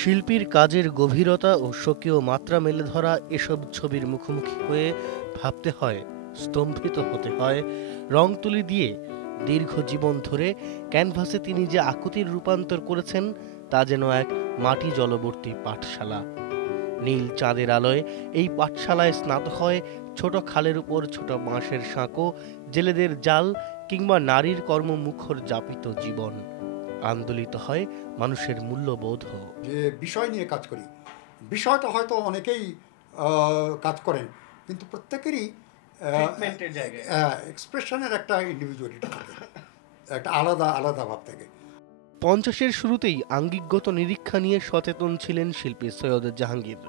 শিল্পীর কাজের গভীরতা ও স্বকীয় মাত্রা মেলে ধরা এসব ছবির মুখোমুখি হয়ে ভাবতে হয়, স্তম্ভিত হতে হয়। রং তুলি দিয়ে দীর্ঘ জীবন ধরে ক্যানভাসে তিনি যে আকুতির রূপান্তর করেছেন তা যেন এক মাটি জলবর্তী পাঠশালা। নীল চাঁদের আলোয় এই পাঠশালায় স্নাত হয় ছোট খালের উপর ছোট বাঁশের সাঁকো, জেলেদের জাল কিংবা নারীর কর্মমুখর যাপিত জীবন। আন্দোলিত হয় মানুষের মূল্যবোধ। যে বিষয় নিয়ে কাজ করি, বিষয়টা হয়তো অনেকেই কাজ করেন, কিন্তু প্রত্যেকেরই এক্সপ্রেশনের একটা ইন্ডিভিজুয়ালিটি থাকে, একটা আলাদা আলাদা ভাব থাকে। 50-এর শুরুতেই আঙ্গিকগত নিরীক্ষা নিয়ে সচেতন ছিলেন শিল্পী সৈয়দ জাহাঙ্গীর।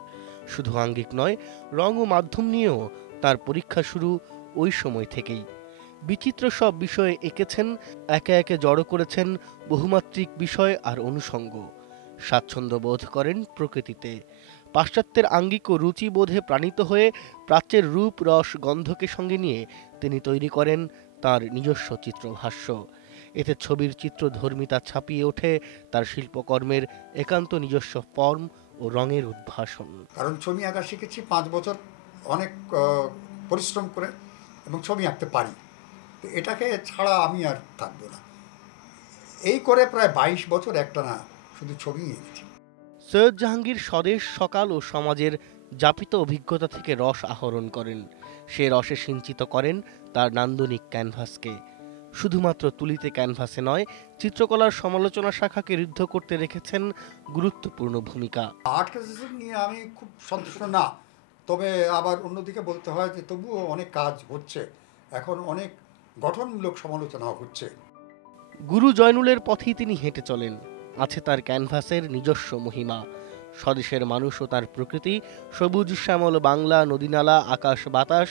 শুধু আঙ্গিক নয়, রং ও মাধ্যম নিয়েও তার পরীক্ষা শুরু ওই সময় থেকেই। বিচিত্র সব বিষয়ে এঁকেছেন, একে একে জড়ো করেছেন বহুমাত্রিক বিষয় আর অনুষঙ্গ। স্বাচ্ছন্দ্য বোধ করেন প্রকৃতিতে। পাশ্চাত্যের আঙ্গিক ও রুচিবোধে প্রাণিত হয়ে প্রাচ্যের রূপ রস গন্ধকে সঙ্গে নিয়ে তিনি তৈরি করেন তার নিজস্ব চিত্রভাষ্য। এতে ছবির চিত্রধর্মিতা ছাপিয়ে ওঠে তার শিল্পকর্মের একান্ত নিজস্ব ফর্ম ও রঙের উদ্ভাসন। কারণ ছবি আঁকা শিখেছি 5 বছর অনেক পরিশ্রম করে, এবং ছবি আঁকতে পারি, তো এটাকে ছাড়া আমি আর থাকবো না। এই করে প্রায় 22 বছর একটানা শুধু ছবি এঁকেছি। সৈয়দ জাহাঙ্গীর স্বদেশ, সকাল ও সমাজের যাপিত অভিজ্ঞতা থেকে রস আহরণ করেন। সে রসে সিঞ্চিত করেন তার নান্দনিক ক্যানভাসকে। শুধুমাত্র তুলিতে ক্যানভাসে নয়, চিত্রকলার সমালোচনা শাখাকে ঋদ্ধ করতে রেখেছেন গুরুত্বপূর্ণ ভূমিকা। আর্ট ক্রিটিসিজম নিয়ে আমি খুব সন্তুষ্ট না, তবে আবার অন্যদিকে বলতে হয় যে তবুও অনেক কাজ হচ্ছে, এখন অনেক গঠনমূলক সমালোচনা হচ্ছে। গুরু জয়নুলের পথেই তিনি হেঁটে চলেন। আছে তার ক্যানভাসের নিজস্ব মহিমা। স্বদেশের মানুষ ও তার প্রকৃতি, সবুজ শ্যামল বাংলা, নদীনালা, আকাশ বাতাস,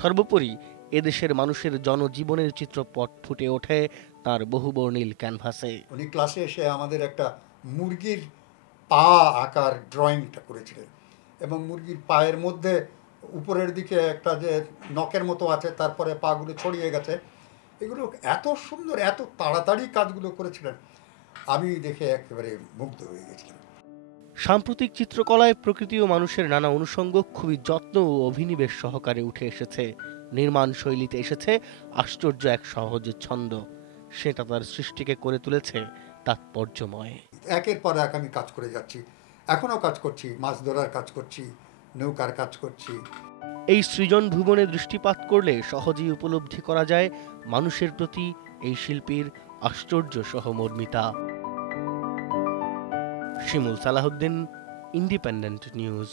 সর্বোপরি এদেশের মানুষের জনজীবনের চিত্রপট ফুটে ওঠে তার বহুবর্ণিল ক্যানভাসে। উনি ক্লাসে এসে আমাদের একটা মুরগির পা আকার ড্রয়িংটা করেছিলেন, এবং মুরগির পায়ের মধ্যে উপরের দিকে একটা যে নখের মতো আছে, তারপরে পাগুলো ছড়িয়ে গেছে। এগুলো এত সুন্দর, এত তাড়াতাড়ি কাজগুলো করেছিলেন, আমি দেখে একেবারে মুগ্ধ হয়ে গেছিলাম। সাম্প্রতিক চিত্রকলায় প্রকৃতি ও মানুষের নানা অনুষঙ্গ খুবই যত্ন ও অভিনিবেশ সহকারে উঠে এসেছে। নির্মাণ শৈলীতে এসেছে আশ্চর্য এক সহজ ছন্দ। সেটা তার সৃষ্টিকে করে তুলেছে তাৎপর্যময়। একের পর এক আমি কাজ করে যাচ্ছি, এখনও কাজ করছি, মাছ ধরার কাজ করছি, নৌকার কাজ করছি। এই সৃজন ভুবনে দৃষ্টিপাত করলে সহজেই উপলব্ধি করা যায় মানুষের প্রতি এই শিল্পীর আশ্চর্য সহমর্মিতা। শিমুল সালাহুদ্দিন, ইন্ডিপেন্ডেন্ট নিউজ।